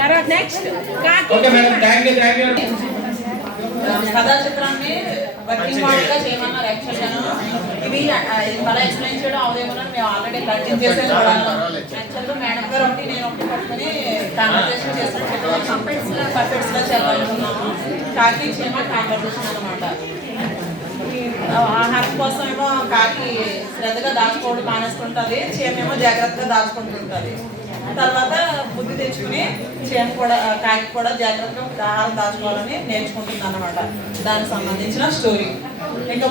తర్వాత నెక్స్ట్ కథా చిత్రాన్ని వర్కింగ్ మోడల్ గా చేయమన్నారు. యాక్చువల్గాను ఇది చాలా ఎక్స్ప్లెయిన్ చేయడం అవుదేమో మేము ఆల్రెడీ ప్రాక్టీస్ చేసేది. యాక్చువల్గా మేడం గారు ఒకటి నేను ఒకటి పట్టుకుని కాన్వర్సేషన్ చేస్తాను. పర్ఫెక్ట్స్ గా చేయాలనుకున్నాము. కాకి చీమ కాన్వర్సేషన్ అనమాట. ఆహారం కోసం ఏమో కాకి శ్రద్ధగా దాచుకోవడం మానేసుకుంటుంది, చీమేమో జాగ్రత్తగా దాచుకుంటుంటుంది. తర్వాత బుద్ధి తెచ్చుకుని చీమ కూడా కాకి కూడా జాగ్రత్తగా ఆహారం దాచుకోవాలని నేర్చుకుంటుంది అన్నమాట. దానికి సంబంధించిన స్టోరీ. ఇంకా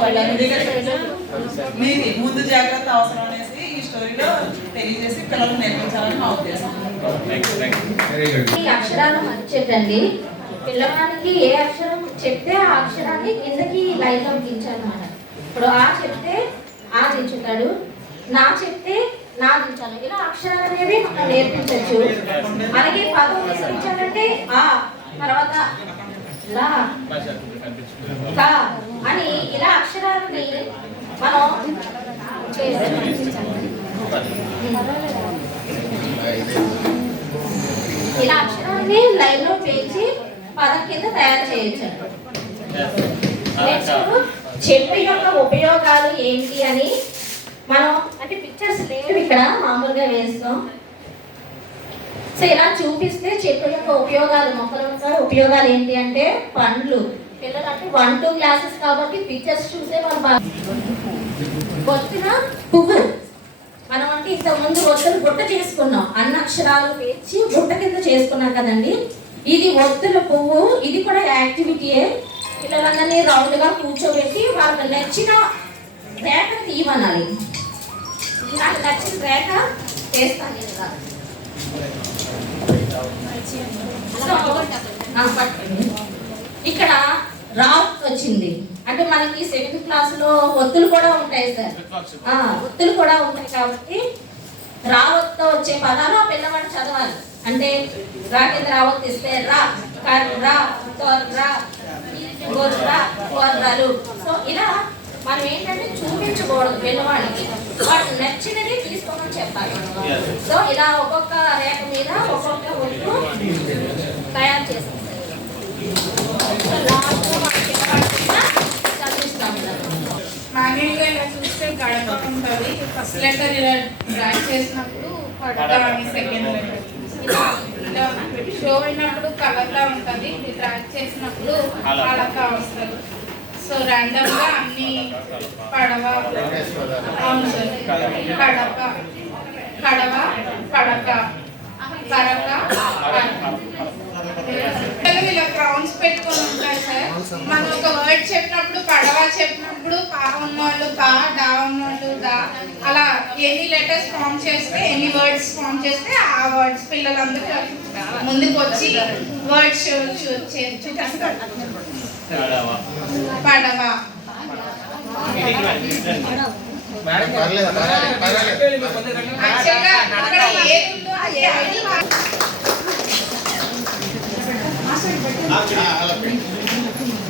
మీది ముందు జాగ్రత్త అవసరం అనేసి ఈ స్టోరీలో తెలియజేసి పిల్లలకు నేర్పించాలని మా ఉద్దేశం. ఈ అక్షరాలు మార్చేటండి. పిల్లవాడికి ఏ అక్షరం చెప్తే ఆ అక్షరాన్ని కిందకి లైన్ లో దించాలన్నమాట. ఇప్పుడు ఆ చెప్తే ఆ దించుతాడు, నా చెప్తే నా దించాలి. ఇలా అక్షరాలు అనేవి మనం నేర్పించవచ్చు. అలాగే పదం తీసుకుంటే ఆ తర్వాత లా కా అని ఇలా అక్షరాలని మనం ఇలా అక్షరాన్ని లైన్ లో పేర్చి పదం కింద తయారు చేయొచ్చు. నెక్స్ట్ చెట్టు యొక్క ఉపయోగాలు ఏంటి అని మనం అంటే పిక్చర్స్ లేవు ఇక్కడ, మామూలుగా వేస్తాం. సో ఇలా చూపిస్తే చెట్టు యొక్క ఉపయోగాలు, మొక్కల యొక్క ఉపయోగాలు ఏంటి అంటే పండ్లు. పిల్లలు అంటే 1-2 క్లాసెస్ కాబట్టి పిక్చర్స్ చూసే వాళ్ళు వచ్చిన పువ్వు. మనం అంటే ఇంతకుముందు ఒత్తులు బుట్ట చేసుకున్నాం, అన్ని అక్షరాలు పేర్చి బుట్ట కింద చేసుకున్నాం కదండి. ఇది ఒత్తుల పువ్వు. ఇది కూడా యాక్టివిటీయే. పిల్లలందరినీ రౌండ్గా కూర్చోబెట్టి వాళ్ళకి నచ్చిన రేఖను తీయమనాలి. నాకు నచ్చిన రేఖ చేస్తాను. ఇక్కడ రావత్ వచ్చింది అంటే మనకి 7th క్లాసులో ఒత్తులు కూడా ఉంటాయి సార్. ఒత్తులు కూడా ఉంటాయి కాబట్టి రావత్తో వచ్చే పదాలు ఆ పిల్లవాడు చదవాలి. అంటే రా కింద రావత్ ఇస్తే రా, రా, రా, గోర్రాలు. సో ఇలా మనం ఏంటంటే చూపించకూడదు, పిల్లవాడికి వాడు నచ్చినది తీసుకోమని చెప్పాలి. సో ఇలా ఒక్కొక్క రేఖ మీద ఒక్కొక్క ఒట్టు తయారు చేస్తాం. మాన్యువల్గా ఇలా చూస్తే గడప ఉంటుంది. ఫస్ట్ లెటర్ ఇలా డ్రా చేసినప్పుడు పడక అని, సెకండ్ లెటర్ ఇలా షో అయినప్పుడు కలర్లా ఉంటుంది. ఇది డ్రా చేసినప్పుడు అలక వస్తుంది. సో ర్యాండమ్ గా అన్ని పడవ, అవును సార్, కడప, కడవ, పడక, పరక, ఇలా క్రౌన్స్ పెట్టుకొని ఉంటాయి సార్. మనం ఒక వర్డ్ చెప్పినప్పుడు పడవ చెప్పినప్పుడు పా ఉన్నవాళ్ళు పా, డా ఉన్నవాళ్ళు దా, అలా ఎన్ని లెటర్స్ ఫామ్ చేస్తే, ఎన్ని వర్డ్స్ ఫామ్ చేస్తే ఆ వర్డ్స్ పిల్లలందరూ ముందుకు వచ్చి వర్డ్స్ చూపిస్తారు. పడవ, యాక్చువల్గా అక్కడ ఏది ఉందో అది